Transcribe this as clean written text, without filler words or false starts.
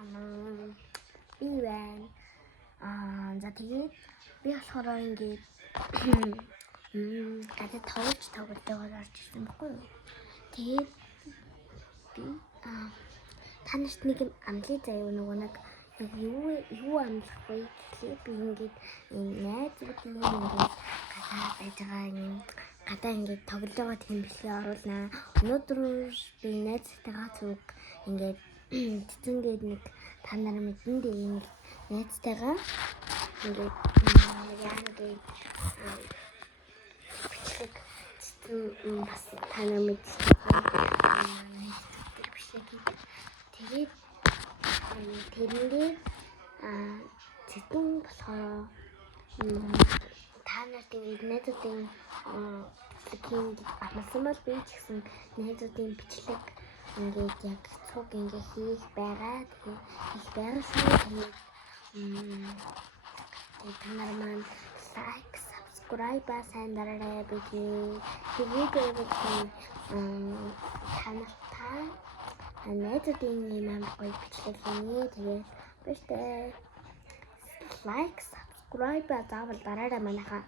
Би байна. За тэгээд би болохоор ингээд гадаа тоглож байгаа орж ирсэн байхгүй юу? Тэгээд би та нарт нэг юм амлаа заяа нөгөө нэг юу амлах вэ гэхлээр би ингээд найзуудын ингээд гадаа байж байгаа гадаа ингээд тоглож байгаа тийм бэлгээ оруулнаа. Өнөөдөр би найзтайгаа цуг ингээд цэцэнгээд нэг та нар мэдэн дээ найзтайгаа ингээд яагаад бичлэг цэцэн бас та нар мэдсэн бичлэг тэгээд тэрнээ цэцэн болохоор та нарт ингээд найзуудын бичлэг амласан бол би ч гэсэн найзуудын бичлэг ингээд яг цуг ингээд хийх байгаа. Тэгээд хийх байгаа шүү. Тэгээд та нар маань лайк, subscribe сайн дараарай бидний видеог та нартай найзуудын юм гоё бичлэг хийнэ. Тэгээд баяртай лайк, subscribe заавал дараарай манайхаа.